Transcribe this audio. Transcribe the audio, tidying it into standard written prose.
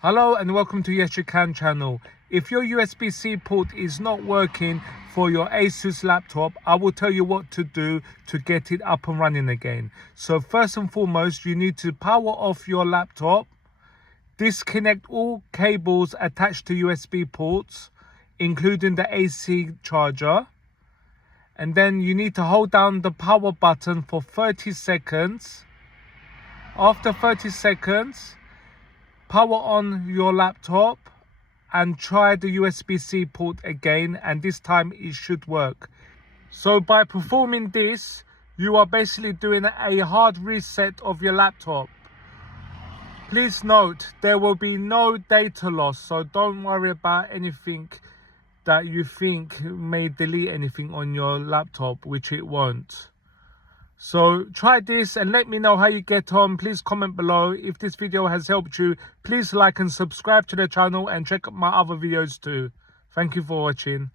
Hello and welcome to Yes You Can channel. If your USB-C port is not working for your ASUS laptop, I will tell you what to do to get it up and running again. So first and foremost, you need to power off your laptop, disconnect all cables attached to USB ports, including the AC charger. And then you need to hold down the power button for 30 seconds. After 30 seconds, power on your laptop and try the USB-C port again, and this time it should work. So by performing this, you are basically doing a hard reset of your laptop. Please note, there will be no data loss, so don't worry about anything that you think may delete anything on your laptop, which it won't. So try this and let me know how you get on. Please comment below. If this video has helped you, please like and subscribe to the channel and check out my other videos too. Thank you for watching.